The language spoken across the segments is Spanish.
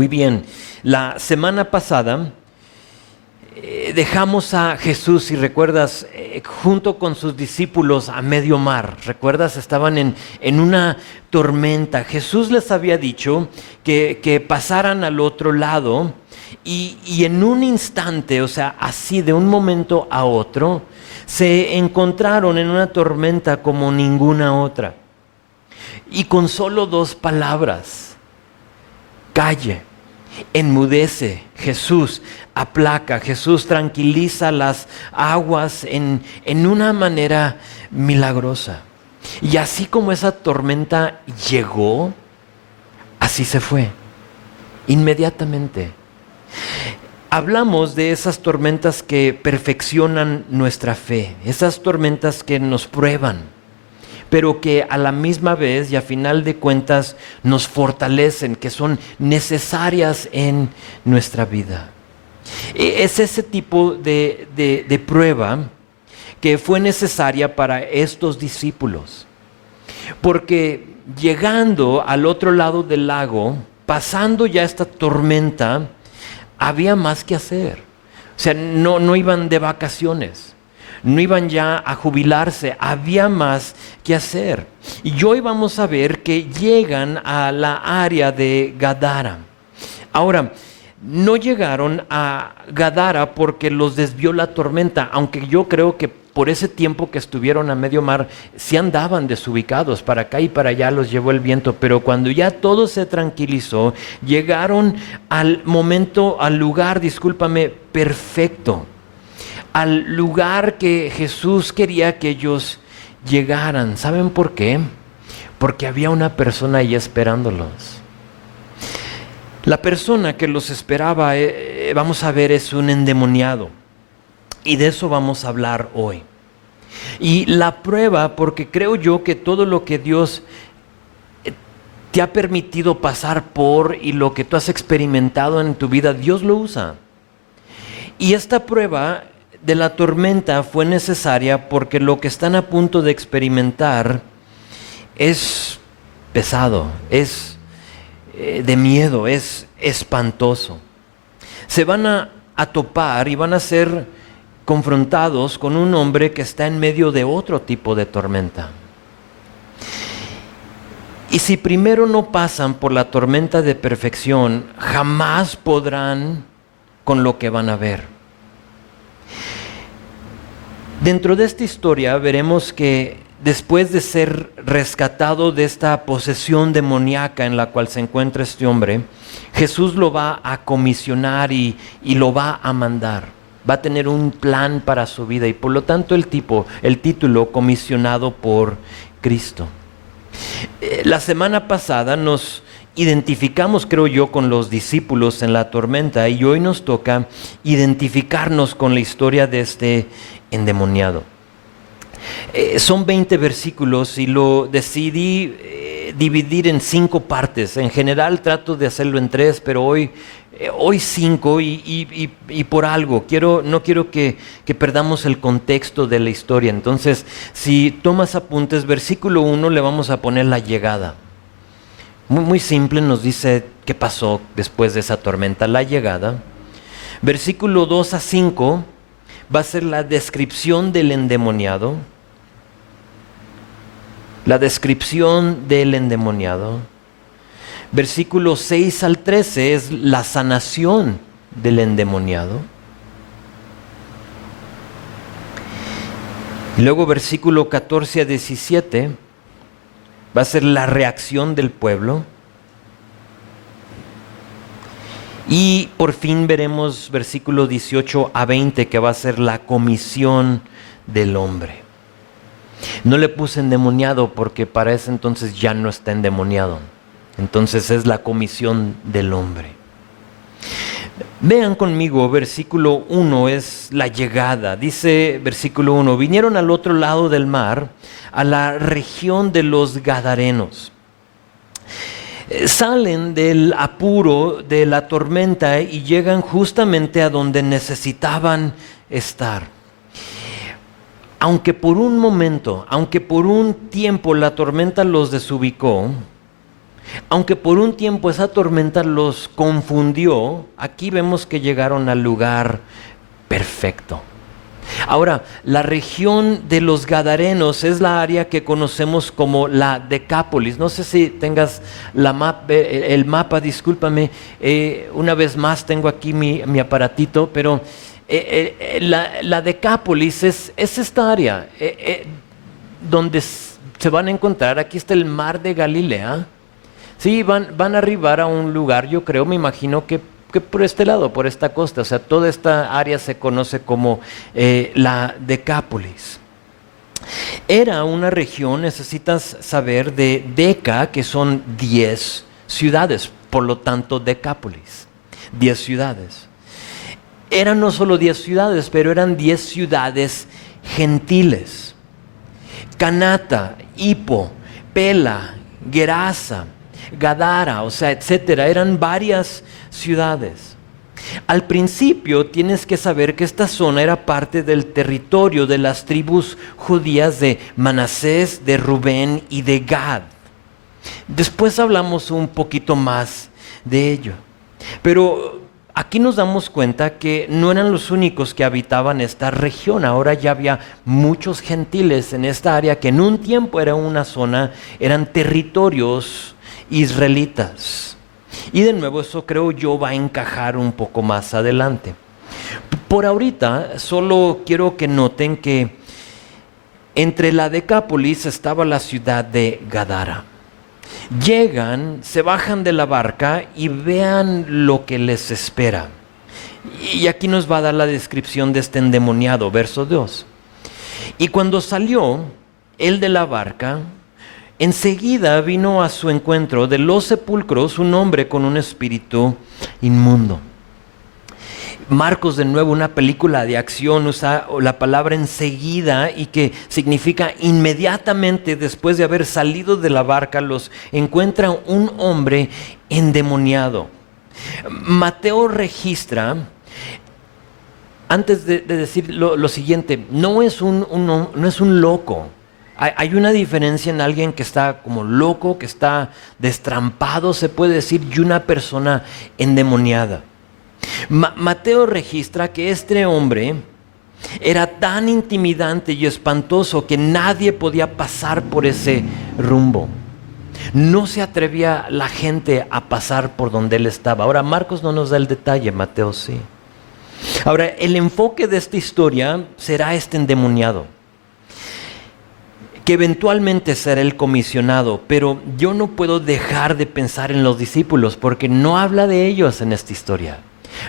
Muy bien, la semana pasada dejamos a Jesús, si recuerdas, junto con sus discípulos a medio mar. ¿Recuerdas? Estaban en una tormenta. Jesús les había dicho que pasaran al otro lado y en un instante, o sea, así de un momento a otro, se encontraron en una tormenta como ninguna otra. Y con solo 2 palabras: calle. Enmudece, Jesús aplaca, Jesús tranquiliza las aguas en una manera milagrosa. Y así como esa tormenta llegó, así se fue, inmediatamente. Hablamos de esas tormentas que perfeccionan nuestra fe, esas tormentas que nos prueban, pero que a la misma vez y a final de cuentas nos fortalecen, que son necesarias en nuestra vida. Es ese tipo de prueba que fue necesaria para estos discípulos, porque llegando al otro lado del lago, pasando ya esta tormenta, había más que hacer. O sea, no iban de vacaciones. No iban ya a jubilarse, había más que hacer. Y hoy vamos a ver que llegan a la área de Gadara. Ahora, no llegaron a Gadara porque los desvió la tormenta, aunque yo creo que por ese tiempo que estuvieron a medio mar, sí andaban desubicados, para acá y para allá los llevó el viento, pero cuando ya todo se tranquilizó, llegaron al lugar, perfecto. Al lugar que Jesús quería que ellos llegaran. ¿Saben por qué? Porque había una persona ahí esperándolos. La persona que los esperaba, vamos a ver, es un endemoniado. Y de eso vamos a hablar hoy. Y la prueba, porque creo yo que todo lo que Dios te ha permitido pasar por y lo que tú has experimentado en tu vida, Dios lo usa. Y esta prueba de la tormenta fue necesaria porque lo que están a punto de experimentar es pesado, es de miedo, es espantoso. Se van a topar y van a ser confrontados con un hombre que está en medio de otro tipo de tormenta. Y si primero no pasan por la tormenta de perfección, jamás podrán con lo que van a ver. Dentro de esta historia veremos que después de ser rescatado de esta posesión demoníaca en la cual se encuentra este hombre, Jesús lo va a comisionar y lo va a mandar. Va a tener un plan para su vida y por lo tanto el título comisionado por Cristo. La semana pasada nos identificamos, creo yo, con los discípulos en la tormenta y hoy nos toca identificarnos con la historia de este endemoniado. Son 20 versículos y lo decidí dividir en 5 partes. En general trato de hacerlo en 3, pero hoy 5 y por algo. No quiero que perdamos el contexto de la historia. Entonces, si tomas apuntes, versículo 1 le vamos a poner la llegada. Muy, muy simple, nos dice qué pasó después de esa tormenta, la llegada. Versículo 2 a 5 va a ser la descripción del endemoniado. La descripción del endemoniado. Versículo 6 al 13 es la sanación del endemoniado. Y luego versículo 14 a 17 va a ser la reacción del pueblo. Y por fin veremos versículo 18 a 20 que va a ser la comisión del hombre. No le puse endemoniado porque para ese entonces ya no está endemoniado. Entonces es la comisión del hombre. Vean conmigo, versículo 1 es la llegada. Dice versículo 1, vinieron al otro lado del mar, a la región de los Gadarenos. Salen del apuro de la tormenta y llegan justamente a donde necesitaban estar. Aunque por un momento, aunque por un tiempo la tormenta los desubicó, Aunque por un tiempo esa tormenta los confundió, aquí vemos que llegaron al lugar perfecto. Ahora, la región de los Gadarenos es la área que conocemos como la Decápolis. No sé si tengas el mapa, discúlpame. Una vez más tengo aquí mi aparatito, pero la Decápolis es esta área donde se van a encontrar. Aquí está el mar de Galilea. Sí, van a arribar a un lugar, yo creo, me imagino que por este lado, por esta costa. O sea, toda esta área se conoce como la Decápolis. Era una región, necesitas saber, de Deca, que son 10 ciudades, por lo tanto Decápolis, 10 ciudades. Eran no solo 10 ciudades, pero eran 10 ciudades gentiles. Canata, Hippo, Pela, Gerasa, Gadara, o sea, etcétera. Eran varias ciudades. Al principio tienes que saber que esta zona era parte del territorio de las tribus judías de Manasés, de Rubén y de Gad. Después hablamos un poquito más de ello. Pero aquí nos damos cuenta que no eran los únicos que habitaban esta región. Ahora ya había muchos gentiles en esta área que en un tiempo era una zona, eran territorios israelitas. Y de nuevo eso creo yo va a encajar un poco más adelante. Por ahorita solo quiero que noten que entre la Decápolis estaba la ciudad de Gadara. Llegan, se bajan de la barca y vean lo que les espera. Y aquí nos va a dar la descripción de este endemoniado, verso 2. Y cuando salió él de la barca, enseguida vino a su encuentro de los sepulcros un hombre con un espíritu inmundo. Marcos, de nuevo, una película de acción, usa la palabra enseguida y que significa inmediatamente después de haber salido de la barca, los encuentra un hombre endemoniado. Mateo registra, antes de decir lo siguiente, no es un loco. Hay una diferencia en alguien que está como loco, que está destrampado, se puede decir, y una persona endemoniada. Mateo registra que este hombre era tan intimidante y espantoso que nadie podía pasar por ese rumbo. No se atrevía la gente a pasar por donde él estaba. Ahora, Marcos no nos da el detalle, Mateo sí. Ahora, el enfoque de esta historia será este endemoniado, que eventualmente será el comisionado, pero yo no puedo dejar de pensar en los discípulos porque no habla de ellos en esta historia.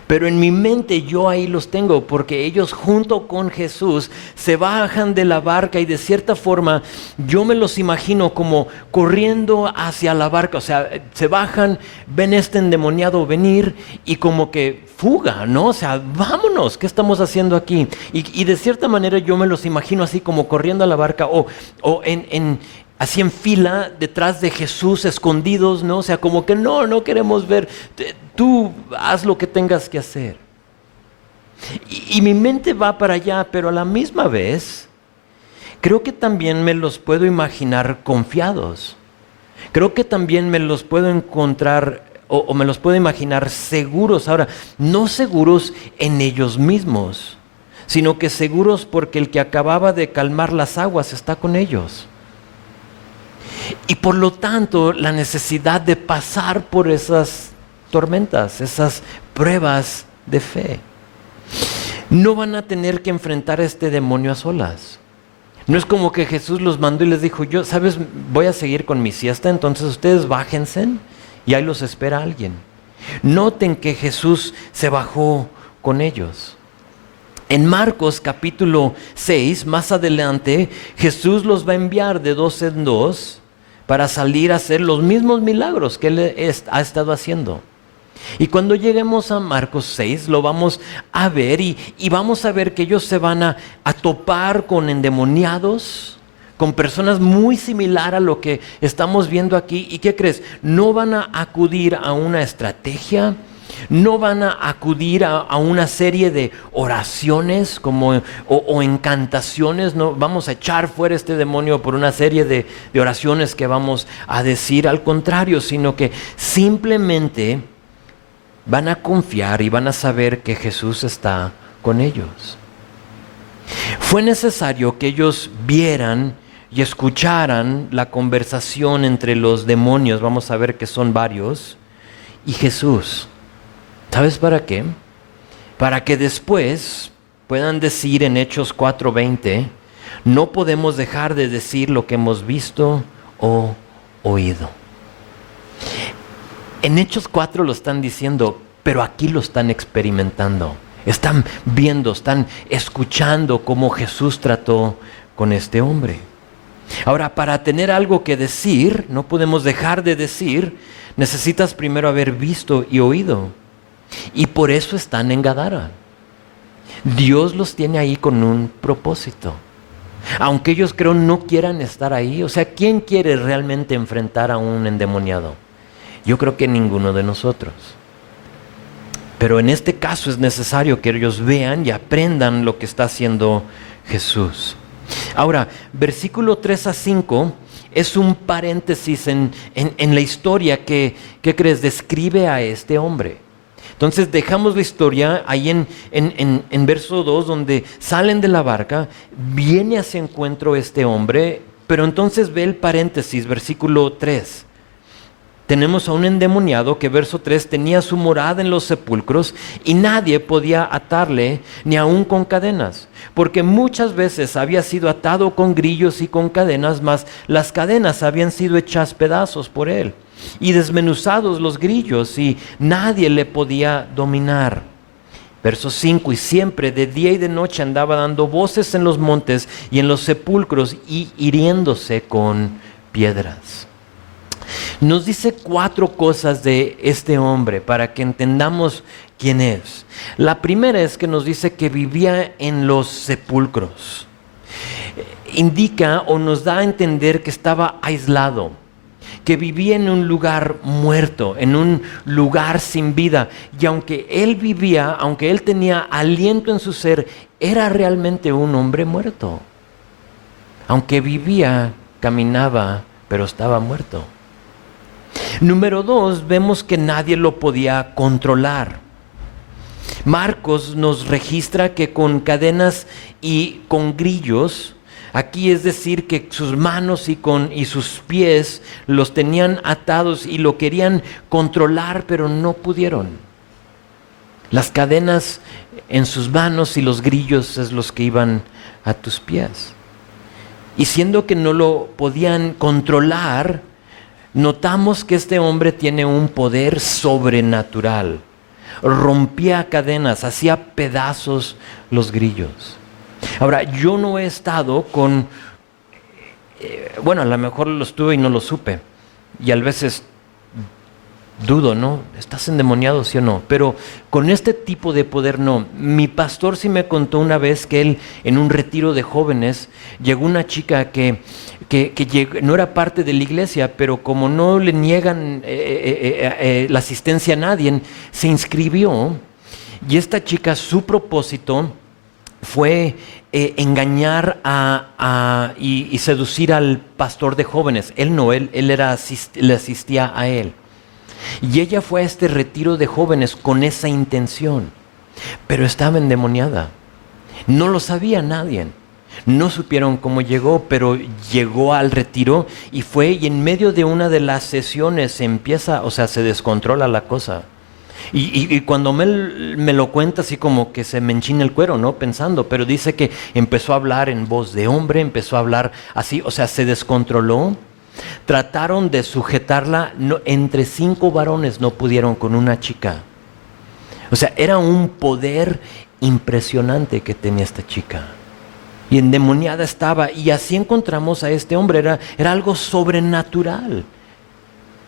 Pero en mi mente yo ahí los tengo porque ellos junto con Jesús se bajan de la barca y de cierta forma yo me los imagino como corriendo hacia la barca. O sea, se bajan, ven este endemoniado venir y como que fuga, ¿no? O sea, vámonos, ¿qué estamos haciendo aquí? Y de cierta manera yo me los imagino así como corriendo a la barca o así en fila detrás de Jesús, escondidos, ¿no? O sea, como que no queremos ver, tú haz lo que tengas que hacer. Y mi mente va para allá, pero a la misma vez, creo que también me los puedo imaginar confiados. Creo que también me los puedo encontrar o me los puedo imaginar seguros. Ahora, no seguros en ellos mismos, sino que seguros porque el que acababa de calmar las aguas está con ellos. Y por lo tanto, la necesidad de pasar por esas tormentas, esas pruebas de fe. No van a tener que enfrentar a este demonio a solas. No es como que Jesús los mandó y les dijo, yo, ¿sabes? Voy a seguir con mi siesta, entonces ustedes bájense y ahí los espera alguien. Noten que Jesús se bajó con ellos. En Marcos capítulo 6, más adelante, Jesús los va a enviar de 2 en 2 para salir a hacer los mismos milagros que Él ha estado haciendo. Y cuando lleguemos a Marcos 6 lo vamos a ver y vamos a ver que ellos se van a topar con endemoniados, con personas muy similar a lo que estamos viendo aquí. ¿Y qué crees? No van a acudir a una estrategia, No van a acudir a una serie de oraciones o encantaciones. No vamos a echar fuera este demonio por una serie de oraciones que vamos a decir. Al contrario, sino que simplemente van a confiar y van a saber que Jesús está con ellos. Fue necesario que ellos vieran y escucharan la conversación entre los demonios, vamos a ver que son varios, y Jesús. ¿Sabes para qué? Para que después puedan decir en Hechos 4:20, no podemos dejar de decir lo que hemos visto o oído. En Hechos 4 lo están diciendo, pero aquí lo están experimentando. Están viendo, están escuchando cómo Jesús trató con este hombre. Ahora, para tener algo que decir, no podemos dejar de decir, necesitas primero haber visto y oído. Y por eso están en Gadara. Dios los tiene ahí con un propósito. Aunque ellos creo no quieran estar ahí. O sea, ¿quién quiere realmente enfrentar a un endemoniado? Yo creo que ninguno de nosotros. Pero en este caso es necesario que ellos vean y aprendan lo que está haciendo Jesús. Ahora, versículo 3-5 es un paréntesis en la historia que, ¿qué crees?, describe a este hombre. Entonces dejamos la historia ahí en verso 2, donde salen de la barca, viene a su encuentro este hombre, pero entonces ve el paréntesis, versículo 3. Tenemos a un endemoniado que, verso 3, tenía su morada en los sepulcros y nadie podía atarle ni aun con cadenas, porque muchas veces había sido atado con grillos y con cadenas, mas las cadenas habían sido hechas pedazos por él y desmenuzados los grillos y nadie le podía dominar. Verso 5, y siempre de día y de noche andaba dando voces en los montes y en los sepulcros y hiriéndose con piedras. Nos dice 4 cosas de este hombre para que entendamos quién es. La primera es que nos dice que vivía en los sepulcros. Indica o nos da a entender que estaba aislado, que vivía en un lugar muerto, en un lugar sin vida. Y aunque él vivía, aunque él tenía aliento en su ser, era realmente un hombre muerto. Aunque vivía, caminaba, pero estaba muerto. Número 2, vemos que nadie lo podía controlar. Marcos nos registra que con cadenas y con grillos, aquí es decir que sus manos y sus pies los tenían atados y lo querían controlar, pero no pudieron. Las cadenas en sus manos y los grillos es los que iban a tus pies. Y siendo que no lo podían controlar, notamos que este hombre tiene un poder sobrenatural. Rompía cadenas, hacía pedazos los grillos. Ahora, yo no he estado con, bueno, a lo mejor lo estuve y no lo supe. Y a veces dudo, ¿no? ¿Estás endemoniado, sí o no? Pero con este tipo de poder no. Mi pastor sí me contó una vez que él, en un retiro de jóvenes, llegó una chica que no era parte de la iglesia, pero como no le niegan la asistencia a nadie, se inscribió. Y esta chica, su propósito fue engañar y seducir al pastor de jóvenes. Él no, él le asistía a él. Y ella fue a este retiro de jóvenes con esa intención, pero estaba endemoniada. No lo sabía nadie. No supieron cómo llegó, pero llegó al retiro y en medio de una de las sesiones se descontrola la cosa. Y cuando me lo cuenta, así como que se me enchina el cuero, ¿no? Pensando, pero dice que empezó a hablar en voz de hombre, empezó a hablar así, se descontroló. Trataron de sujetarla, entre 5 varones no pudieron con una chica. Era un poder impresionante que tenía esta chica. Y endemoniada estaba, y así encontramos a este hombre, era algo sobrenatural,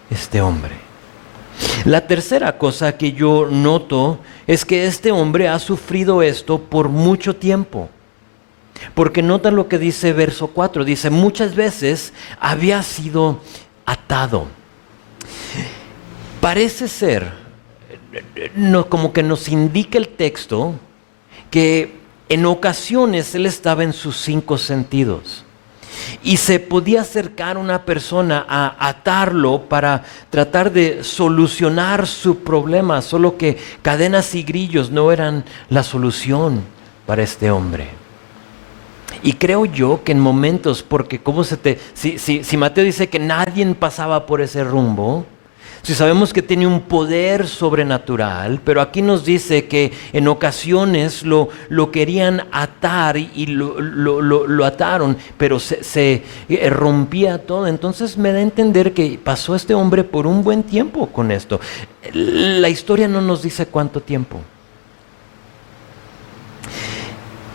este hombre. La tercera cosa que yo noto es que este hombre ha sufrido esto por mucho tiempo. Porque nota lo que dice verso 4, dice, muchas veces había sido atado. Parece ser, no, como que nos indica el texto que en ocasiones él estaba en sus 5 sentidos. Y se podía acercar una persona a atarlo para tratar de solucionar su problema, solo que cadenas y grillos no eran la solución para este hombre. Y creo yo que en momentos, porque si Mateo dice que nadie pasaba por ese rumbo, si sabemos que tiene un poder sobrenatural, pero aquí nos dice que en ocasiones lo querían atar y lo ataron, pero se rompía todo. Entonces me da a entender que pasó este hombre por un buen tiempo con esto. La historia no nos dice cuánto tiempo.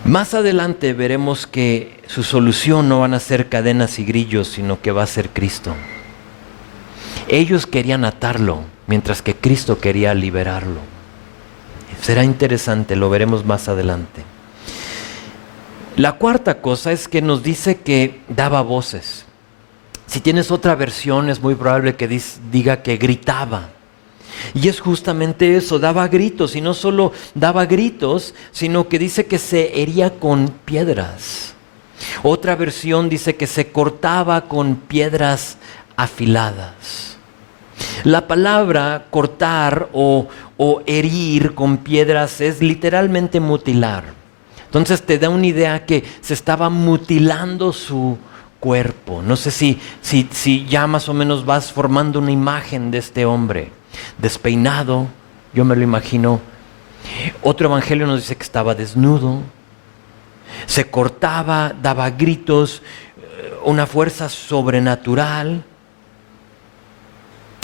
Más adelante veremos que su solución no van a ser cadenas y grillos, sino que va a ser Cristo. Ellos querían atarlo, mientras que Cristo quería liberarlo. Será interesante, lo veremos más adelante. La cuarta cosa es que nos dice que daba voces. Si tienes otra versión, es muy probable que diga que gritaba. Y es justamente eso, daba gritos, y no solo daba gritos, sino que dice que se hería con piedras. Otra versión dice que se cortaba con piedras afiladas. La palabra cortar o herir con piedras es literalmente mutilar. Entonces te da una idea que se estaba mutilando su cuerpo. No sé si ya más o menos vas formando una imagen de este hombre. Despeinado, yo me lo imagino. Otro evangelio nos dice que estaba desnudo. Se cortaba, daba gritos, una fuerza sobrenatural.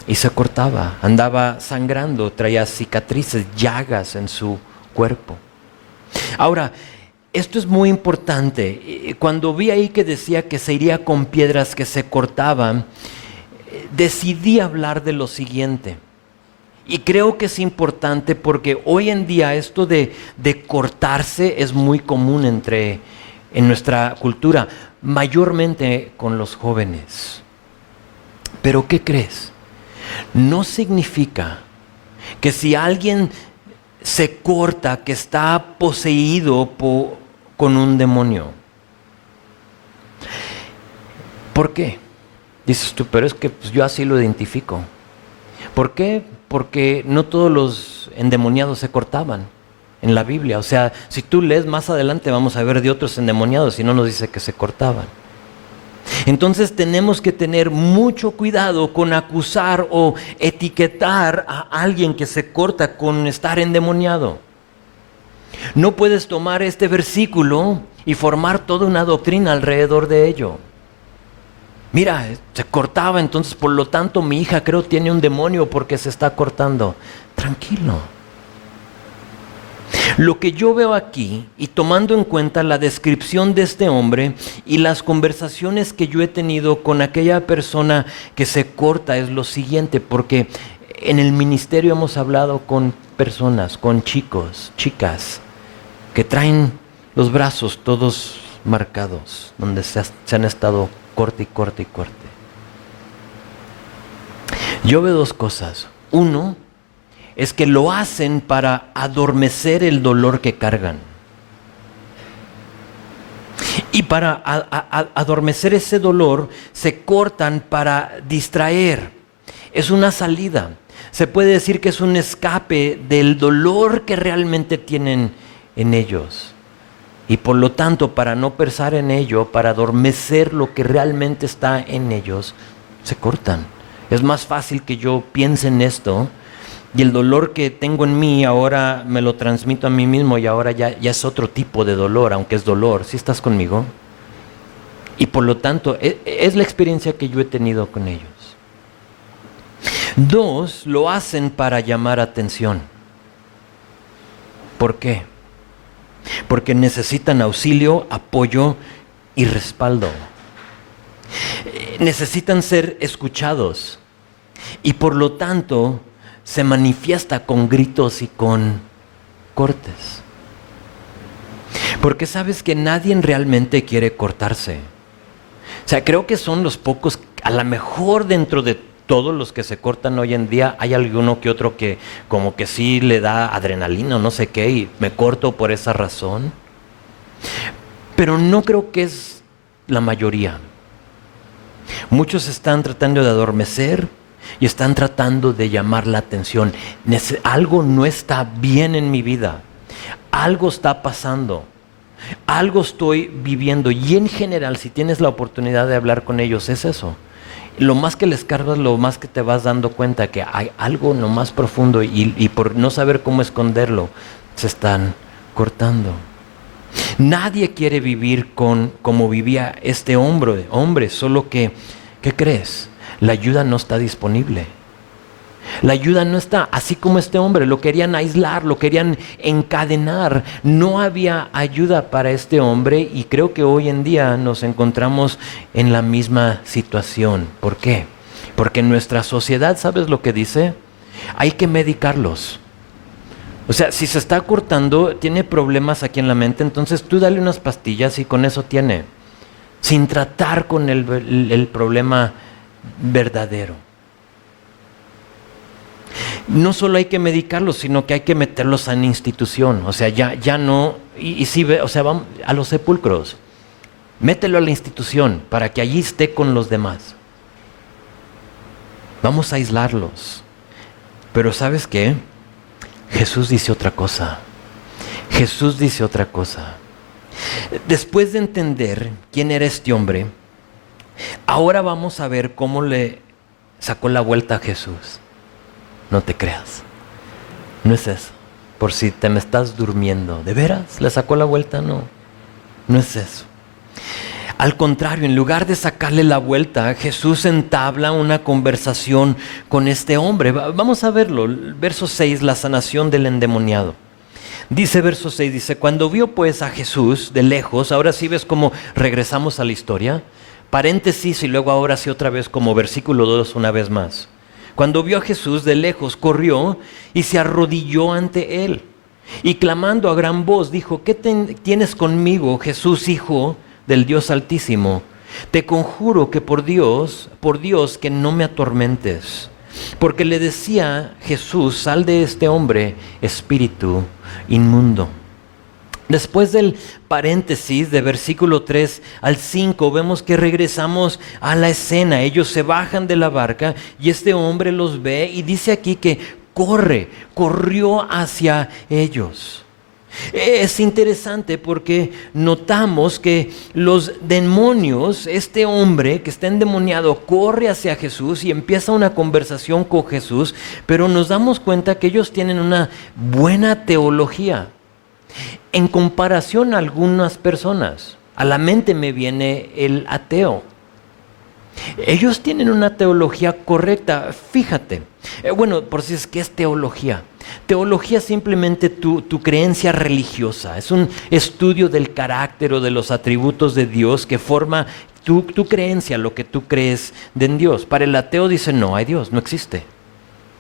Y se cortaba, andaba sangrando, traía cicatrices, llagas en su cuerpo. Ahora, esto es muy importante. Cuando vi ahí que decía que se iría con piedras que se cortaban, decidí hablar de lo siguiente. Y creo que es importante porque hoy en día esto de cortarse es muy común en nuestra cultura, mayormente con los jóvenes. Pero ¿qué crees? No significa que si alguien se corta, que está poseído con un demonio. ¿Por qué? Dices tú, pero es que yo así lo identifico. ¿Por qué? Porque no todos los endemoniados se cortaban en la Biblia. O sea, si tú lees más adelante vamos a ver de otros endemoniados y no nos dice que se cortaban. Entonces tenemos que tener mucho cuidado con acusar o etiquetar a alguien que se corta con estar endemoniado. No puedes tomar este versículo y formar toda una doctrina alrededor de ello. Mira, se cortaba, entonces por lo tanto mi hija creo tiene un demonio porque se está cortando. Tranquilo. Lo que yo veo aquí, y tomando en cuenta la descripción de este hombre y las conversaciones que yo he tenido con aquella persona que se corta, es lo siguiente, porque en el ministerio hemos hablado con personas, con chicos, chicas, que traen los brazos todos marcados, donde se han estado corte y corte y corte. Yo veo dos cosas. Uno, es que lo hacen para adormecer el dolor que cargan. Y para adormecer ese dolor, se cortan para distraer. Es una salida. Se puede decir que es un escape del dolor que realmente tienen en ellos. Y por lo tanto, para no pensar en ello, para adormecer lo que realmente está en ellos, se cortan. Es más fácil que yo piense en esto, y el dolor que tengo en mí ahora me lo transmito a mí mismo, y ahora ya es otro tipo de dolor, aunque es dolor. ¿Sí estás conmigo? Y por lo tanto, es la experiencia que yo he tenido con ellos. Dos, lo hacen para llamar atención. ¿Por qué? Porque necesitan auxilio, apoyo y respaldo. Necesitan ser escuchados. Y por lo tanto, se manifiesta con gritos y con cortes. Porque sabes que nadie realmente quiere cortarse. O sea, creo que son los pocos, a lo mejor dentro de todos los que se cortan hoy en día, hay alguno que otro que como que sí le da adrenalina o no sé qué y me corto por esa razón. Pero no creo que es la mayoría. Muchos están tratando de adormecer y están tratando de llamar la atención. Algo no está bien en mi vida. Algo está pasando. Algo estoy viviendo. Y en general, si tienes la oportunidad de hablar con ellos, es eso. Lo más que les cargas, lo más que te vas dando cuenta que hay algo en lo más profundo y por no saber cómo esconderlo, se están cortando. Nadie quiere vivir como vivía este hombre, solo que, ¿qué crees? La ayuda no está disponible. La ayuda no está, así como este hombre, lo querían aislar, lo querían encadenar. No había ayuda para este hombre y creo que hoy en día nos encontramos en la misma situación. ¿Por qué? Porque nuestra sociedad, ¿sabes lo que dice? Hay que medicarlos. O sea, si se está cortando, tiene problemas aquí en la mente, entonces tú dale unas pastillas y con eso tiene. Sin tratar con el problema verdadero. No solo hay que medicarlos, sino que hay que meterlos en institución. O sea, ya no, y si ve, o sea, vamos a los sepulcros. Mételo a la institución para que allí esté con los demás. Vamos a aislarlos. Pero ¿sabes qué? Jesús dice otra cosa. Jesús dice otra cosa. Después de entender quién era este hombre, ahora vamos a ver cómo le sacó la vuelta a Jesús. No te creas. No es eso. Por si te me estás durmiendo. ¿De veras? ¿Le sacó la vuelta? No. No es eso. Al contrario, en lugar de sacarle la vuelta, Jesús entabla una conversación con este hombre. Vamos a verlo. Verso 6, la sanación del endemoniado. Dice verso 6, dice, cuando vio pues a Jesús de lejos, ahora sí ves cómo regresamos a la historia. Paréntesis y luego ahora sí otra vez como versículo 2 una vez más. Cuando vio a Jesús de lejos, corrió y se arrodilló ante él. Y clamando a gran voz, dijo, ¿qué tienes conmigo, Jesús, Hijo del Dios Altísimo? Te conjuro que por Dios, que no me atormentes. Porque le decía Jesús, sal de este hombre, espíritu inmundo. Después del paréntesis de versículo 3 al 5, vemos que regresamos a la escena. Ellos se bajan de la barca y este hombre los ve y dice aquí que corrió hacia ellos. Es interesante porque notamos que los demonios, este hombre que está endemoniado, corre hacia Jesús y empieza una conversación con Jesús, pero nos damos cuenta que ellos tienen una buena teología. En comparación a algunas personas, a la mente me viene el ateo. Ellos tienen una teología correcta, fíjate. Bueno, por si es que es teología. Teología es simplemente tu creencia religiosa. Es un estudio del carácter o de los atributos de Dios que forma tu creencia, lo que tú crees en Dios. Para el ateo dice, no hay Dios, no existe.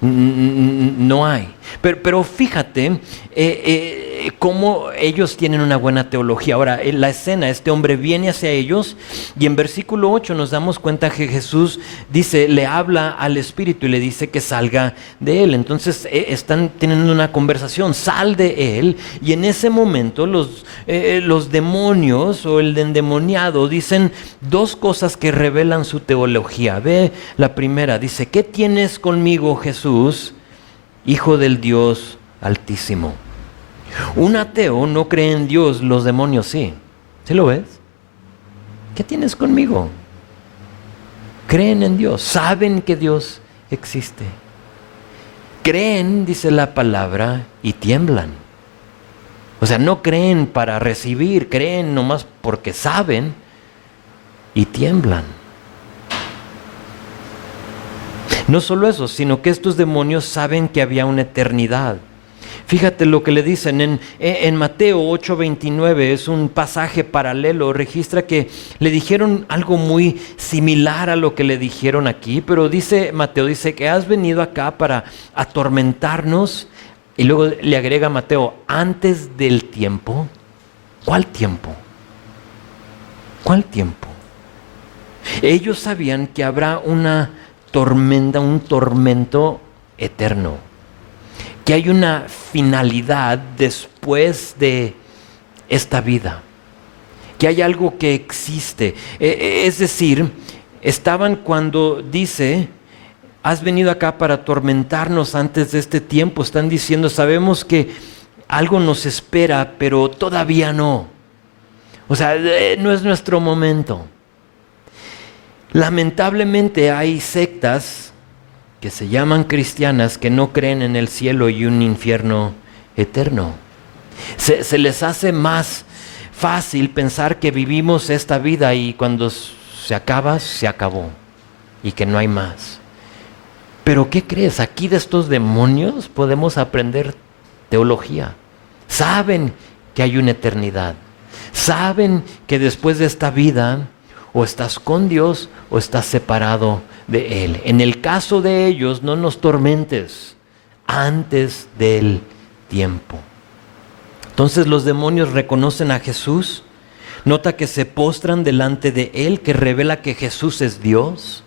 No hay. Pero fíjate cómo ellos tienen una buena teología. Ahora, en la escena, este hombre viene hacia ellos y en versículo 8 nos damos cuenta que Jesús dice, le habla al espíritu y le dice que salga de él. Entonces están teniendo una conversación, sal de él, y en ese momento los demonios o el endemoniado dicen dos cosas que revelan su teología. Ve la primera, dice, ¿qué tienes conmigo, Jesús, Hijo del Dios Altísimo? Un ateo no cree en Dios, los demonios sí. ¿Sí lo ves? ¿Qué tienes conmigo? Creen en Dios, saben que Dios existe. Creen, dice la palabra, y tiemblan. O sea, no creen para recibir, creen nomás porque saben y tiemblan. No solo eso, sino que estos demonios saben que había una eternidad. Fíjate lo que le dicen en Mateo 8:29, es un pasaje paralelo, registra que le dijeron algo muy similar a lo que le dijeron aquí, pero Mateo dice que has venido acá para atormentarnos, y luego le agrega Mateo, antes del tiempo. ¿Cuál tiempo? ¿Cuál tiempo? Ellos sabían que habrá una tormenta, un tormento eterno, que hay una finalidad después de esta vida, que hay algo que existe. Es decir, estaban cuando dice, has venido acá para atormentarnos antes de este tiempo. Están diciendo, sabemos que algo nos espera, pero todavía no. O sea, no es nuestro momento. Lamentablemente hay sectas que se llaman cristianas que no creen en el cielo y un infierno eterno. Se les hace más fácil pensar que vivimos esta vida y cuando se acaba, se acabó y que no hay más. Pero ¿qué crees? Aquí de estos demonios podemos aprender teología. Saben que hay una eternidad. Saben que después de esta vida o estás con Dios o estás separado de Él. En el caso de ellos, no nos tormentes antes del tiempo. Entonces los demonios reconocen a Jesús. Nota que se postran delante de Él, que revela que Jesús es Dios.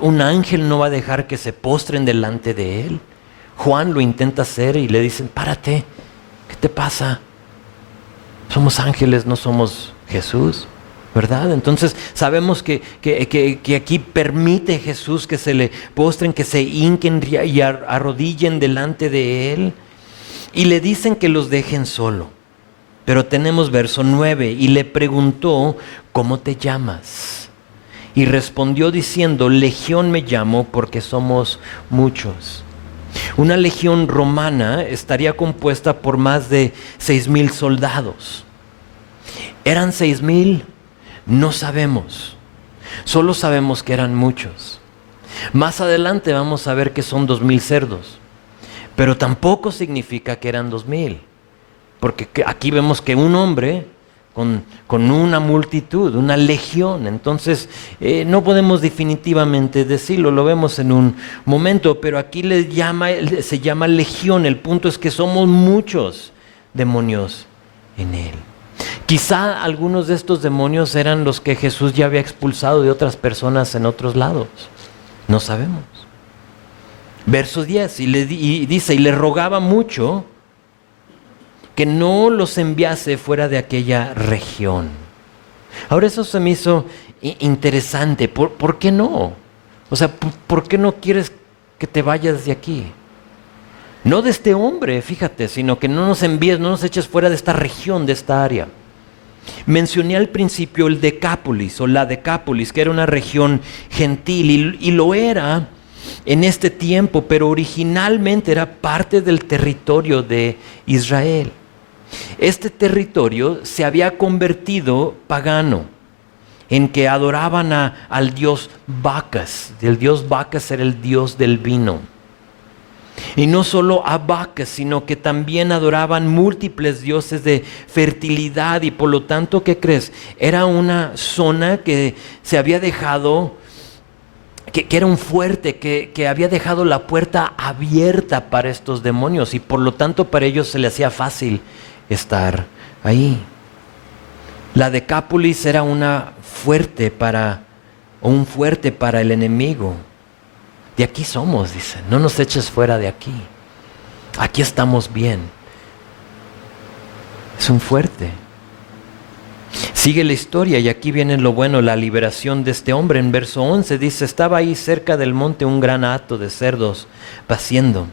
Un ángel no va a dejar que se postren delante de Él. Juan lo intenta hacer y le dicen, párate, ¿qué te pasa? Somos ángeles, no somos Jesús, ¿verdad? Entonces sabemos que aquí permite Jesús que se le postren, que se hinquen y arrodillen delante de Él. Y le dicen que los dejen solo. Pero tenemos verso 9, y le preguntó, ¿cómo te llamas? Y respondió diciendo, Legión me llamo porque somos muchos. Una legión romana estaría compuesta por más de 6,000 soldados. ¿Eran 6,000? No sabemos. Solo sabemos que eran muchos. Más adelante vamos a ver que son 2,000 cerdos. Pero tampoco significa que eran 2,000. Porque aquí vemos que un hombre con una multitud, una legión. Entonces no podemos definitivamente decirlo, lo vemos en un momento, pero aquí se llama legión. El punto es que somos muchos demonios en Él. Quizá algunos de estos demonios eran los que Jesús ya había expulsado de otras personas en otros lados. No sabemos. Verso 10, y dice, y le rogaba mucho que no los enviase fuera de aquella región. Ahora eso se me hizo interesante. ¿Por qué no? O sea, ¿por qué no quieres que te vayas de aquí? No de este hombre, fíjate, sino que no nos envíes, no nos eches fuera de esta región, de esta área. Mencioné al principio el Decápolis o la Decápolis, que era una región gentil y lo era en este tiempo, pero originalmente era parte del territorio de Israel. Este territorio se había convertido pagano, en que adoraban al dios Bacas. El dios Bacas era el dios del vino. Y no solo a Bacas, sino que también adoraban múltiples dioses de fertilidad y por lo tanto, ¿qué crees? Era una zona que se había dejado, que era un fuerte, que había dejado la puerta abierta para estos demonios y por lo tanto para ellos se les hacía fácil estar ahí. La Decápolis era un fuerte para el enemigo. De aquí somos, dice, no nos eches fuera de aquí. Aquí estamos bien. Es un fuerte. Sigue la historia y aquí viene lo bueno, la liberación de este hombre. En verso 11 dice, estaba ahí cerca del monte un gran hato de cerdos paciendo.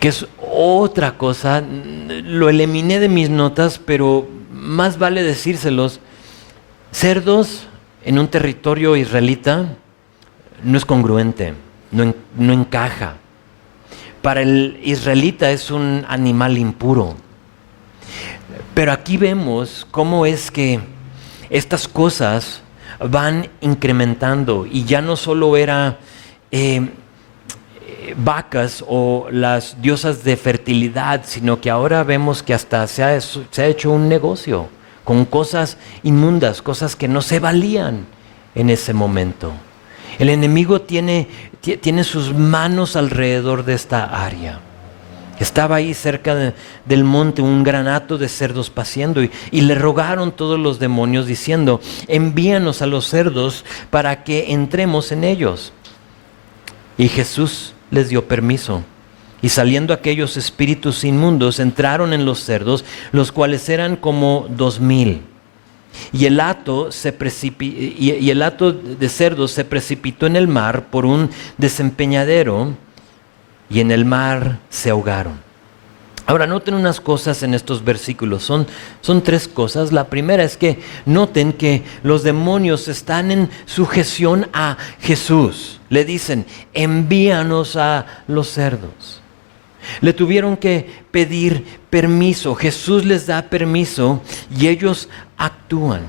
Que es otra cosa, lo eliminé de mis notas, pero más vale decírselos. Cerdos en un territorio israelita no es congruente, no encaja. Para el israelita es un animal impuro. Pero aquí vemos cómo es que estas cosas van incrementando y ya no solo era vacas o las diosas de fertilidad, sino que ahora vemos que hasta se ha hecho un negocio con cosas inmundas, cosas que no se valían en ese momento. El enemigo tiene sus manos alrededor de esta área. Estaba ahí cerca del monte un gran hato de cerdos paciendo y le rogaron todos los demonios diciendo: envíanos a los cerdos para que entremos en ellos. Y Jesús les dio permiso. Y saliendo aquellos espíritus inmundos entraron en los cerdos, los cuales eran como 2000. Y el hato de cerdos se precipitó en el mar por un desempeñadero, y en el mar se ahogaron. Ahora noten unas cosas en estos versículos, son tres cosas. La primera es que noten que los demonios están en sujeción a Jesús. Le dicen: envíanos a los cerdos. Le tuvieron que pedir permiso. Jesús les da permiso y ellos actúan.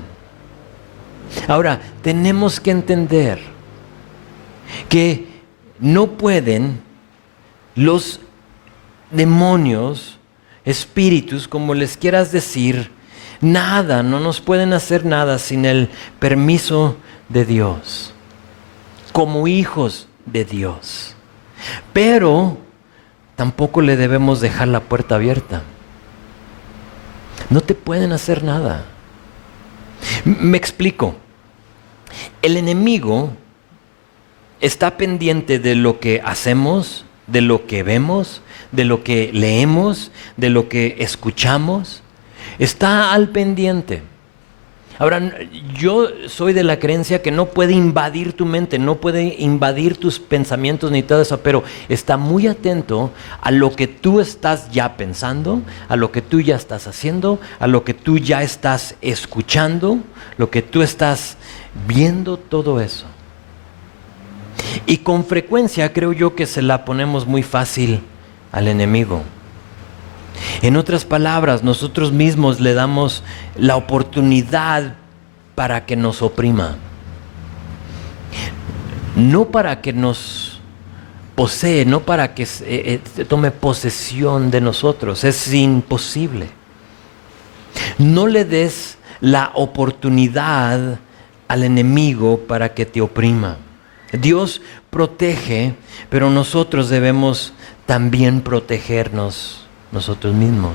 Ahora, tenemos que entender que no pueden los demonios, espíritus, como les quieras decir, nada, no nos pueden hacer nada sin el permiso de Dios, como hijos de Dios. Pero tampoco le debemos dejar la puerta abierta. No te pueden hacer nada. Me explico. El enemigo está pendiente de lo que hacemos, de lo que vemos, de lo que leemos, de lo que escuchamos. Está al pendiente. Ahora, yo soy de la creencia que no puede invadir tu mente, no puede invadir tus pensamientos ni todo eso, pero está muy atento a lo que tú estás ya pensando, a lo que tú ya estás haciendo, a lo que tú ya estás escuchando, lo que tú estás viendo, todo eso. Y con frecuencia creo yo que se la ponemos muy fácil al enemigo. En otras palabras, nosotros mismos le damos la oportunidad para que nos oprima. No para que nos posee, no para que tome posesión de nosotros. Es imposible. No le des la oportunidad al enemigo para que te oprima. Dios protege, pero nosotros debemos también protegernos nosotros mismos.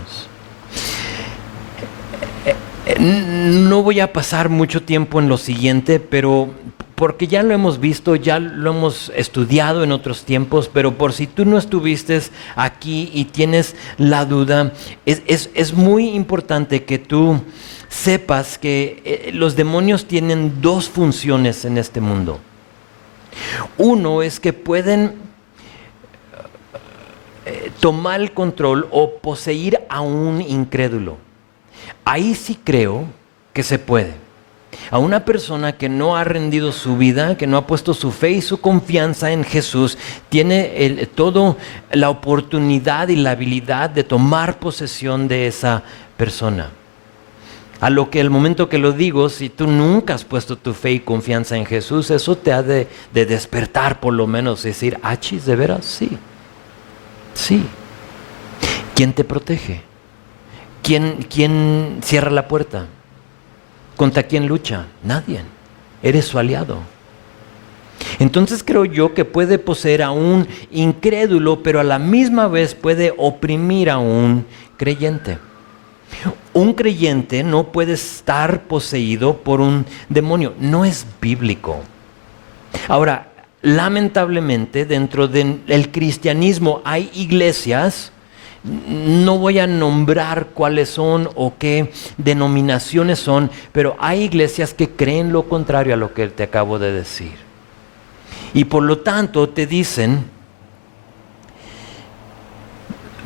No voy a pasar mucho tiempo en lo siguiente, pero porque ya lo hemos visto, ya lo hemos estudiado en otros tiempos, pero por si tú no estuviste aquí y tienes la duda, es muy importante que tú sepas que los demonios tienen dos funciones en este mundo. Uno es que pueden tomar el control o poseer a un incrédulo. Ahí sí creo que se puede. A una persona que no ha rendido su vida, que no ha puesto su fe y su confianza en Jesús, tiene toda la oportunidad y la habilidad de tomar posesión de esa persona. A lo que el momento que lo digo, si tú nunca has puesto tu fe y confianza en Jesús, eso te ha de despertar por lo menos, decir: ¿achis, de veras? Sí. Sí. ¿Quién te protege? ¿Quién cierra la puerta? ¿Contra quién lucha? Nadie. Eres su aliado. Entonces creo yo que puede poseer a un incrédulo, pero a la misma vez puede oprimir a un creyente. Un creyente no puede estar poseído por un demonio. No es bíblico. Ahora, lamentablemente, dentro del cristianismo hay iglesias, no voy a nombrar cuáles son o qué denominaciones son, pero hay iglesias que creen lo contrario a lo que te acabo de decir. Y por lo tanto te dicen: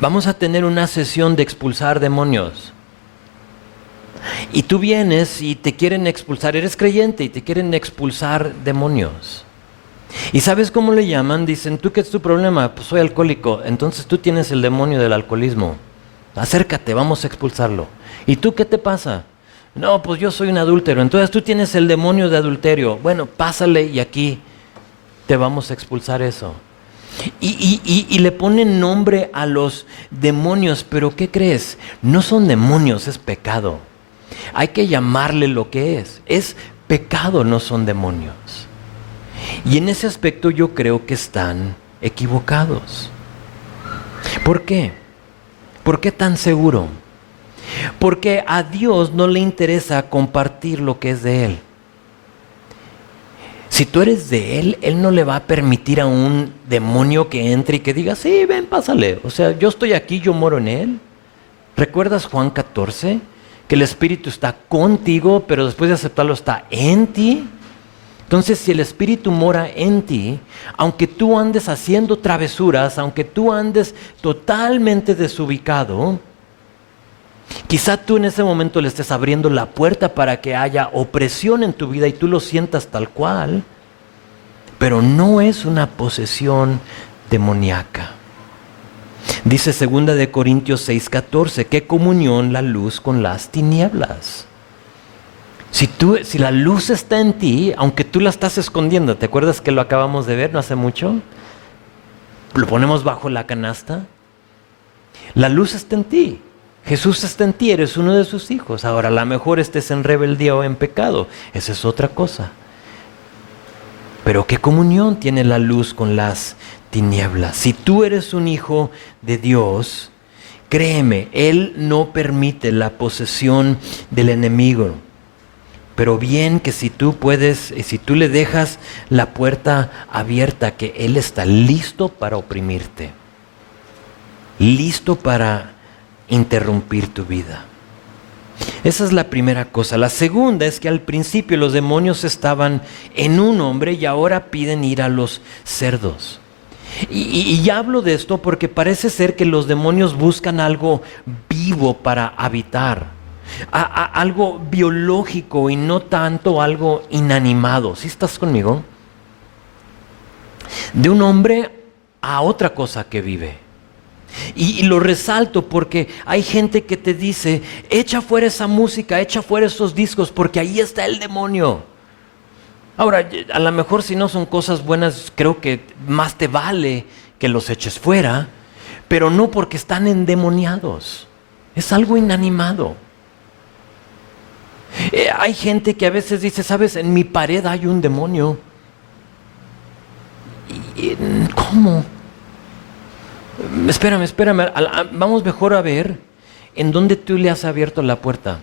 vamos a tener una sesión de expulsar demonios. Y tú vienes y te quieren expulsar, eres creyente y te quieren expulsar demonios. ¿Y sabes cómo le llaman? Dicen: ¿tú qué es tu problema? Pues soy alcohólico. Entonces tú tienes el demonio del alcoholismo. Acércate, vamos a expulsarlo. ¿Y tú qué te pasa? No, pues yo soy un adúltero. Entonces tú tienes el demonio de adulterio. Bueno, pásale y aquí te vamos a expulsar eso. Y le ponen nombre a los demonios, pero ¿qué crees? No son demonios, es pecado. Hay que llamarle lo que es. Es pecado, no son demonios. Y en ese aspecto yo creo que están equivocados. ¿Por qué? ¿Por qué tan seguro? Porque a Dios no le interesa compartir lo que es de Él. Si tú eres de Él, Él no le va a permitir a un demonio que entre y que diga, sí, ven, pásale. O sea, yo estoy aquí, yo moro en Él. ¿Recuerdas Juan 14? Que el Espíritu está contigo, pero después de aceptarlo está en ti. Entonces, si el Espíritu mora en ti, aunque tú andes haciendo travesuras, aunque tú andes totalmente desubicado, quizá tú en ese momento le estés abriendo la puerta para que haya opresión en tu vida y tú lo sientas tal cual, pero no es una posesión demoníaca. Dice 2 de Corintios 6:14, ¿qué comunión la luz con las tinieblas? Si la luz está en ti, aunque tú la estás escondiendo, ¿te acuerdas que lo acabamos de ver no hace mucho? Lo ponemos bajo la canasta. La luz está en ti. Jesús está en ti, eres uno de sus hijos. Ahora, a lo mejor estés en rebeldía o en pecado. Esa es otra cosa. Pero ¿qué comunión tiene la luz con las tinieblas? Si tú eres un hijo de Dios, créeme, Él no permite la posesión del enemigo. Pero bien que si tú le dejas la puerta abierta, que Él está listo para oprimirte, listo para interrumpir tu vida. Esa es la primera cosa. La segunda es que al principio los demonios estaban en un hombre y ahora piden ir a los cerdos. Y hablo de esto porque parece ser que los demonios buscan algo vivo para habitar, algo biológico y no tanto algo inanimado. ¿Sí estás conmigo? De un hombre a otra cosa que vive. Y lo resalto porque hay gente que te dice, echa fuera esa música, echa fuera esos discos, porque ahí está el demonio. Ahora, a lo mejor si no son cosas buenas, creo que más te vale que los eches fuera, pero no porque están endemoniados. Es algo inanimado. Hay gente que a veces dice, ¿sabes? En mi pared hay un demonio. ¿Cómo? Espérame. Vamos mejor a ver en dónde tú le has abierto la puerta.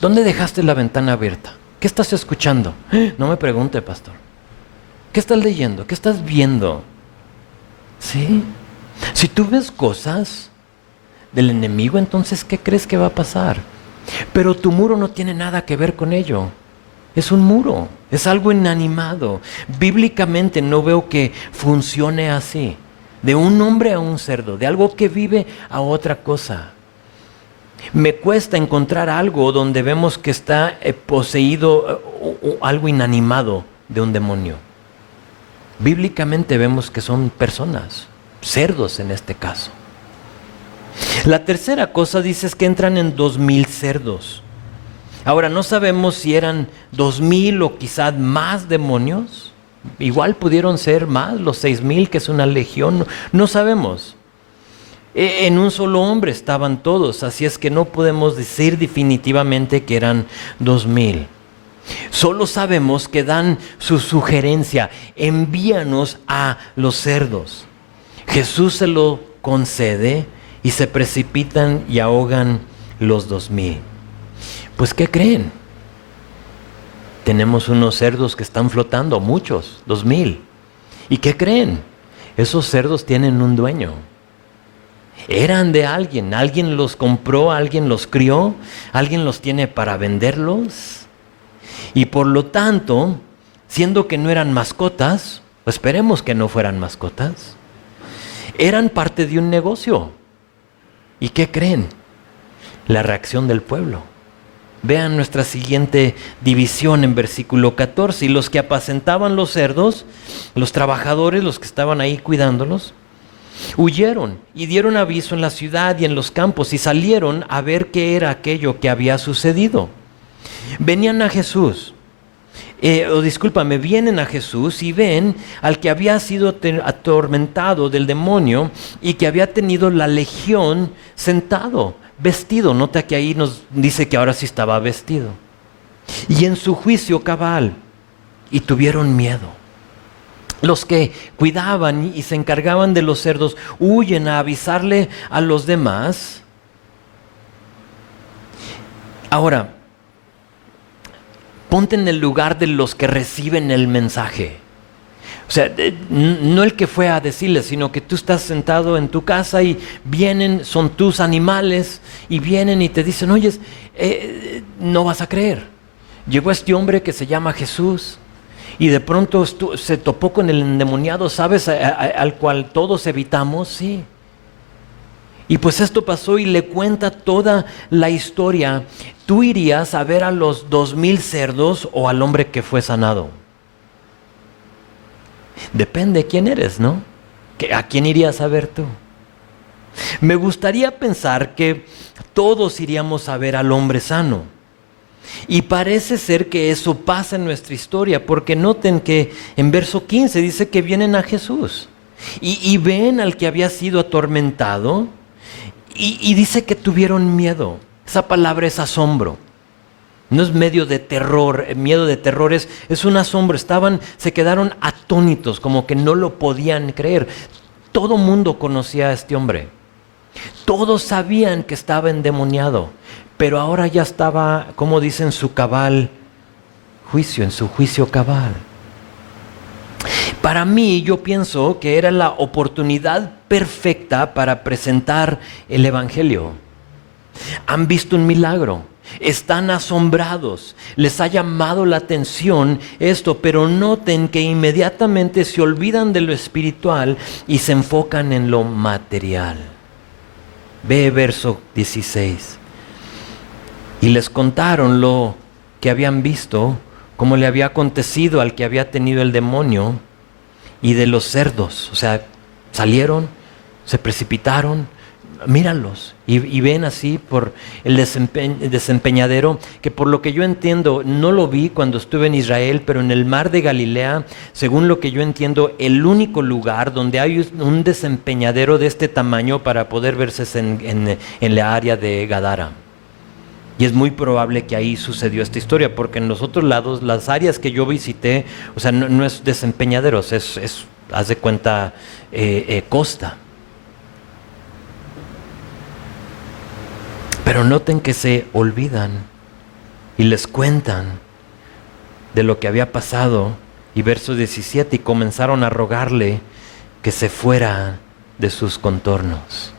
¿Dónde dejaste la ventana abierta? ¿Qué estás escuchando? No me pregunte, pastor. ¿Qué estás leyendo? ¿Qué estás viendo? ¿Sí? Si tú ves cosas del enemigo, entonces, ¿qué crees que va a pasar? Pero tu muro no tiene nada que ver con ello. Es un muro, es algo inanimado. Bíblicamente no veo que funcione así. De un hombre a un cerdo, de algo que vive a otra cosa. Me cuesta encontrar algo donde vemos que está poseído algo inanimado de un demonio. Bíblicamente vemos que son personas, cerdos en este caso. La tercera cosa dice es que entran en 2000 cerdos. Ahora no sabemos si eran 2000 o quizás más demonios. Igual pudieron ser más, los 6000 que es una legión, no sabemos. En un solo hombre estaban todos, así es que no podemos decir definitivamente que eran 2000. Solo sabemos que dan su sugerencia, envíanos a los cerdos. Jesús se lo concede y se precipitan y ahogan los 2000. Pues ¿qué creen? Tenemos unos cerdos que están flotando, muchos, 2000. ¿Y qué creen? Esos cerdos tienen un dueño. Eran de alguien, alguien los compró, alguien los crió, alguien los tiene para venderlos. Y por lo tanto, siendo que no eran mascotas, esperemos que no fueran mascotas, eran parte de un negocio. ¿Y qué creen? La reacción del pueblo. Vean nuestra siguiente división en versículo 14. Y los que apacentaban los cerdos, los trabajadores, los que estaban ahí cuidándolos, huyeron y dieron aviso en la ciudad y en los campos y salieron a ver qué era aquello que había sucedido. Venían a Jesús, vienen a Jesús y ven al que había sido atormentado del demonio y que había tenido la legión sentado, vestido. Nota que ahí nos dice que ahora sí estaba vestido. Y en su juicio cabal, y tuvieron miedo. Los que cuidaban y se encargaban de los cerdos huyen a avisarle a los demás. Ahora, ponte en el lugar de los que reciben el mensaje. O sea, no el que fue a decirles, sino que tú estás sentado en tu casa y vienen, son tus animales, y vienen y te dicen, oye, no vas a creer. Llegó este hombre que se llama Jesús y de pronto se topó con el endemoniado, ¿sabes? Al cual todos evitamos, sí. Y pues esto pasó y le cuenta toda la historia. ¿Tú irías a ver a los 2000 cerdos o al hombre que fue sanado? Depende de quién eres, ¿no? ¿A quién irías a ver tú? Me gustaría pensar que todos iríamos a ver al hombre sano. Y parece ser que eso pasa en nuestra historia, porque noten que en verso 15 dice que vienen a Jesús y ven al que había sido atormentado y dice que tuvieron miedo. Esa palabra es asombro. No es medio de terror, miedo de terror, es un asombro. Se quedaron atónitos, como que no lo podían creer. Todo mundo conocía a este hombre. Todos sabían que estaba endemoniado, pero ahora ya estaba, como dicen, en su juicio cabal. Para mí, yo pienso que era la oportunidad perfecta para presentar el Evangelio. Han visto un milagro. Están asombrados, les ha llamado la atención esto, pero noten que inmediatamente se olvidan de lo espiritual y se enfocan en lo material. Ve verso 16. Y les contaron lo que habían visto, cómo le había acontecido al que había tenido el demonio, y de los cerdos. O sea, salieron, se precipitaron, míralos y ven así por el desempeñadero, que por lo que yo entiendo, no lo vi cuando estuve en Israel, pero en el mar de Galilea, según lo que yo entiendo, el único lugar donde hay un desempeñadero de este tamaño para poder verse es en la área de Gadara. Y es muy probable que ahí sucedió esta historia, porque en los otros lados, las áreas que yo visité, o sea, no es desempeñaderos, haz de cuenta, costa. Pero noten que se olvidan y les cuentan de lo que había pasado. Y verso 17, y comenzaron a rogarle que se fuera de sus contornos.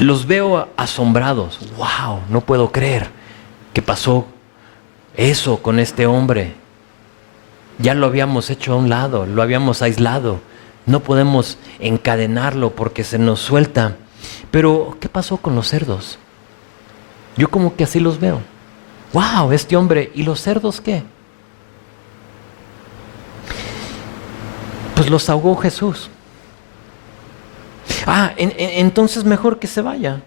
Los veo asombrados. ¡Wow! No puedo creer que pasó eso con este hombre. Ya lo habíamos hecho a un lado, lo habíamos aislado. No podemos encadenarlo porque se nos suelta. Pero, ¿qué pasó con los cerdos? Yo como que así los veo. ¡Wow! Este hombre. ¿Y los cerdos qué? Pues los ahogó Jesús. Entonces mejor que se vaya.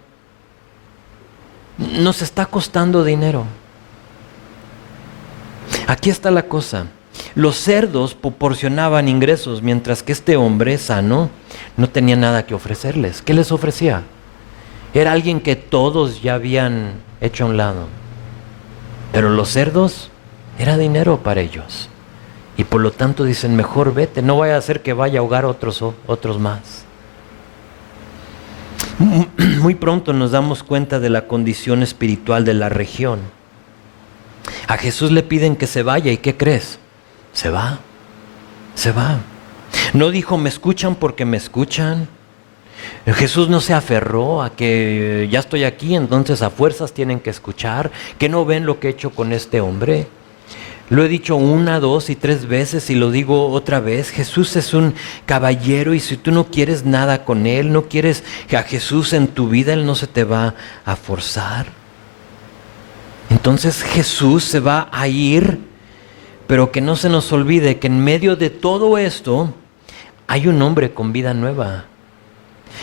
Nos está costando dinero. Aquí está la cosa. Los cerdos proporcionaban ingresos, mientras que este hombre sano no tenía nada que ofrecerles. ¿Qué les ofrecía? Era alguien que todos ya habían hecho a un lado. Pero los cerdos era dinero para ellos. Y por lo tanto dicen, mejor vete, no vaya a hacer que vaya a ahogar otros más. Muy pronto nos damos cuenta de la condición espiritual de la región. A Jesús le piden que se vaya, ¿y qué crees? Se va. No dijo, me escuchan porque me escuchan. Jesús no se aferró a que ya estoy aquí, entonces a fuerzas tienen que escuchar. ¿Que no ven lo que he hecho con este hombre? Lo he dicho 1, 2 y 3 veces y lo digo otra vez. Jesús es un caballero y si tú no quieres nada con Él, no quieres a Jesús en tu vida, Él no se te va a forzar. Entonces Jesús se va a ir, pero que no se nos olvide que en medio de todo esto hay un hombre con vida nueva.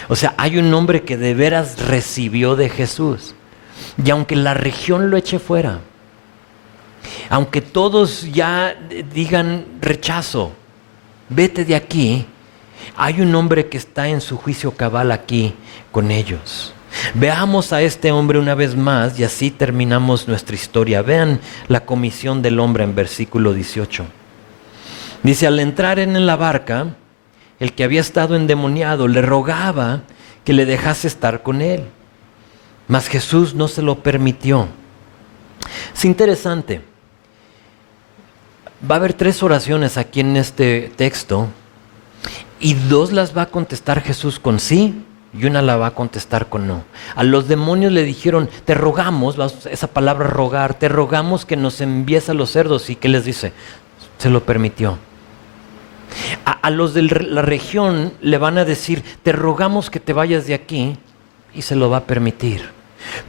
O sea, hay un hombre que de veras recibió de Jesús. Y aunque la región lo eche fuera, aunque todos ya digan rechazo, vete de aquí, hay un hombre que está en su juicio cabal aquí con ellos. Veamos a este hombre una vez más y así terminamos nuestra historia. Vean la comisión del hombre en versículo 18. Dice, al entrar en la barca, el que había estado endemoniado le rogaba que le dejase estar con él. Mas Jesús no se lo permitió. Es interesante. Va a haber 3 oraciones aquí en este texto y 2 las va a contestar Jesús con sí y una la va a contestar con no. A los demonios le dijeron, te rogamos, esa palabra rogar, te rogamos que nos envíes a los cerdos. ¿Y qué les dice? Se lo permitió. A los de la región le van a decir, te rogamos que te vayas de aquí, y se lo va a permitir.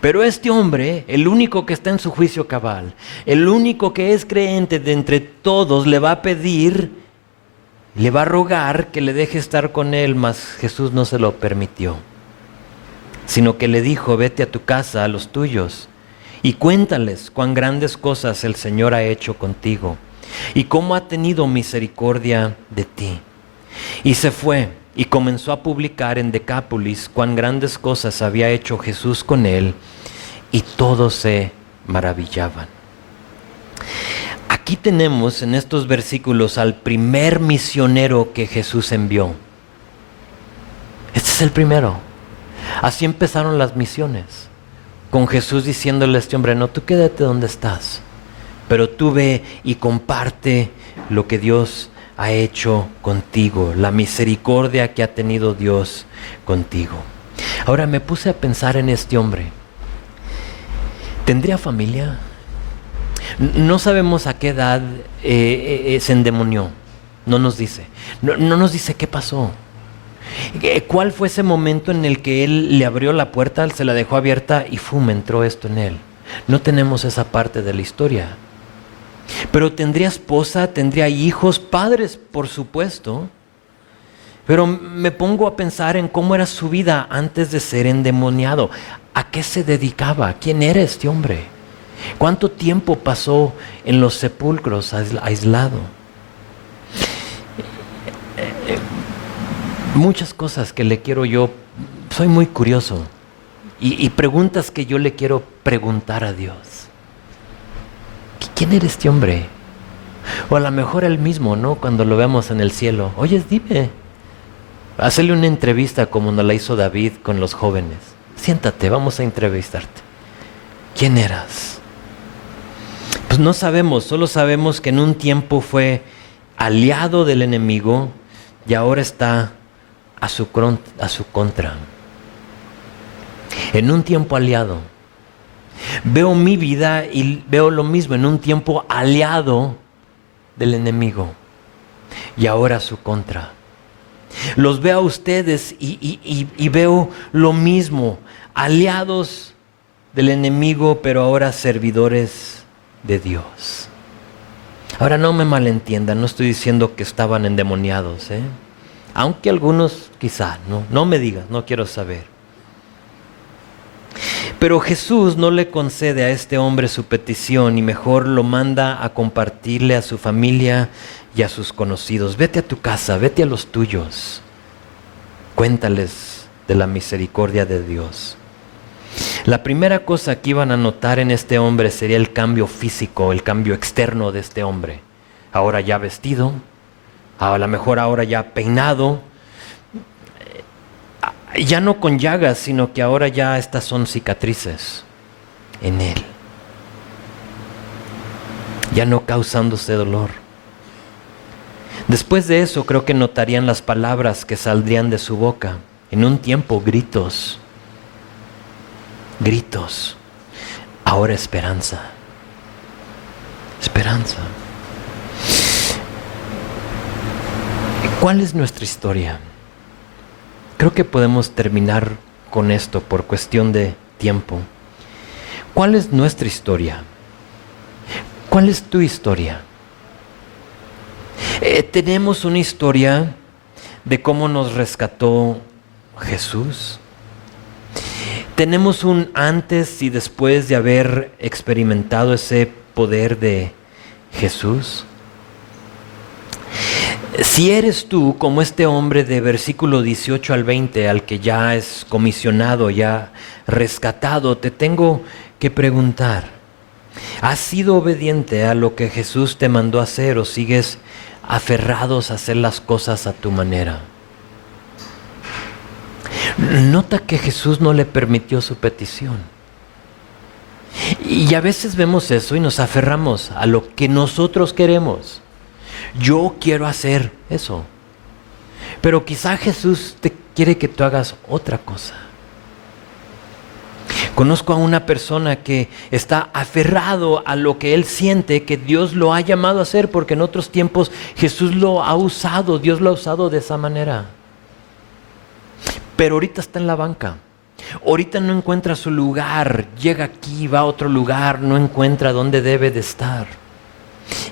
Pero este hombre, el único que está en su juicio cabal, el único que es creyente de entre todos, le va a pedir, le va a rogar que le deje estar con él, mas Jesús no se lo permitió, sino que le dijo, vete a tu casa, a los tuyos, y cuéntales cuán grandes cosas el Señor ha hecho contigo, y cómo ha tenido misericordia de ti. Y se fue y comenzó a publicar en Decápolis cuán grandes cosas había hecho Jesús con él, y todos se maravillaban. Aquí tenemos en estos versículos al primer misionero que Jesús envió. Este es el primero. Así empezaron las misiones, con Jesús diciéndole a este hombre, no, tú quédate donde estás, pero tú ve y comparte lo que Dios ha hecho contigo, la misericordia que ha tenido Dios contigo. Ahora me puse a pensar en este hombre. ¿Tendría familia? No sabemos a qué edad se endemonió. No nos dice. No nos dice qué pasó. ¿Cuál fue ese momento en el que él le abrió la puerta, se la dejó abierta y entró esto en él? No tenemos esa parte de la historia. Pero tendría esposa, tendría hijos, padres, por supuesto. Pero me pongo a pensar en cómo era su vida antes de ser endemoniado. ¿A qué se dedicaba? ¿Quién era este hombre? ¿Cuánto tiempo pasó en los sepulcros aislado? Muchas cosas que le quiero yo, soy muy curioso. Y preguntas que yo le quiero preguntar a Dios. ¿Quién era este hombre? O a lo mejor él mismo, ¿no? Cuando lo vemos en el cielo. Oye, dime. Hacerle una entrevista como nos la hizo David con los jóvenes. Siéntate, vamos a entrevistarte. ¿Quién eras? Pues no sabemos, solo sabemos que en un tiempo fue aliado del enemigo y ahora está a su contra. En un tiempo aliado. Veo mi vida y veo lo mismo, en un tiempo aliado del enemigo y ahora a su contra. Los veo a ustedes y veo lo mismo, aliados del enemigo, pero ahora servidores de Dios. Ahora no me malentiendan, no estoy diciendo que estaban endemoniados, aunque algunos quizá, no me digas, no quiero saber. Pero Jesús no le concede a este hombre su petición y mejor lo manda a compartirle a su familia y a sus conocidos. Vete a tu casa, vete a los tuyos. Cuéntales de la misericordia de Dios. La primera cosa que iban a notar en este hombre sería el cambio físico, el cambio externo de este hombre. Ahora ya vestido, a lo mejor ahora ya peinado, ya no con llagas, sino que ahora ya estas son cicatrices en él. Ya no causándose dolor. Después de eso creo que notarían las palabras que saldrían de su boca. En un tiempo gritos. Gritos. Ahora esperanza. Esperanza. ¿Cuál es nuestra historia? Creo que podemos terminar con esto por cuestión de tiempo. ¿Cuál es nuestra historia? ¿Cuál es tu historia? Tenemos una historia de cómo nos rescató Jesús. Tenemos un antes y después de haber experimentado ese poder de Jesús. Si eres tú como este hombre de versículo 18 al 20, al que ya es comisionado, ya rescatado, te tengo que preguntar, ¿has sido obediente a lo que Jesús te mandó hacer o sigues aferrados a hacer las cosas a tu manera? Nota que Jesús no le permitió su petición. Y a veces vemos eso y nos aferramos a lo que nosotros queremos. Yo quiero hacer eso. Pero quizá Jesús te quiere que tú hagas otra cosa. Conozco a una persona que está aferrado a lo que él siente que Dios lo ha llamado a hacer, porque en otros tiempos Jesús lo ha usado, Dios lo ha usado de esa manera. Pero ahorita está en la banca. Ahorita no encuentra su lugar, llega aquí, va a otro lugar, no encuentra dónde debe de estar.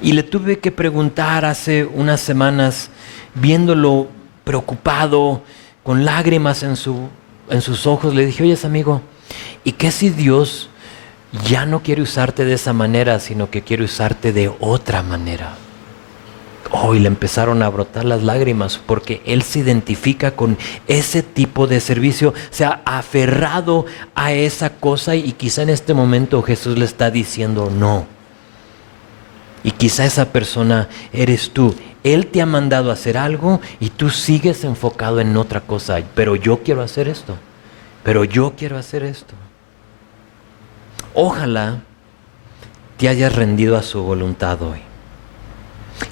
Y le tuve que preguntar hace unas semanas, viéndolo preocupado, con lágrimas en sus ojos, le dije, oye amigo, ¿y qué si Dios ya no quiere usarte de esa manera, sino que quiere usarte de otra manera? Y le empezaron a brotar las lágrimas porque él se identifica con ese tipo de servicio, se ha aferrado a esa cosa y quizá en este momento Jesús le está diciendo no. Y quizá esa persona eres tú. Él te ha mandado a hacer algo y tú sigues enfocado en otra cosa. Pero yo quiero hacer esto. Pero yo quiero hacer esto. Ojalá te hayas rendido a su voluntad hoy.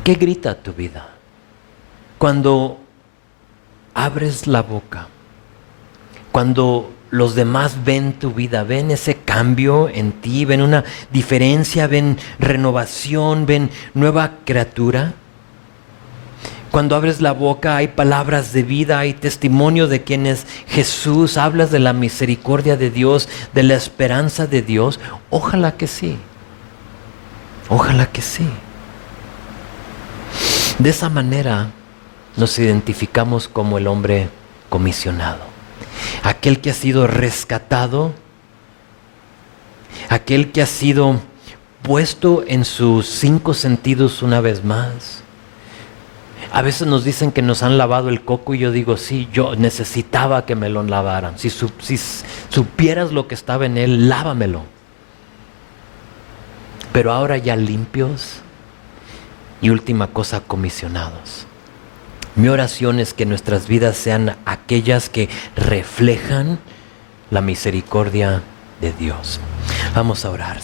¿Qué grita tu vida? Cuando abres la boca, cuando los demás ven tu vida, ven ese cambio en ti, ven una diferencia, ven renovación, ven nueva criatura. Cuando abres la boca hay palabras de vida, hay testimonio de quién es Jesús, hablas de la misericordia de Dios, de la esperanza de Dios. Ojalá que sí. Ojalá que sí. De esa manera nos identificamos como el hombre comisionado, aquel que ha sido rescatado, aquel que ha sido puesto en sus 5 sentidos una vez más. A veces nos dicen que nos han lavado el coco y yo digo, sí, yo necesitaba que me lo lavaran. Si supieras lo que estaba en él, lávamelo. Pero ahora ya limpios. Y última cosa, comisionados. Mi oración es que nuestras vidas sean aquellas que reflejan la misericordia de Dios. Vamos a orar.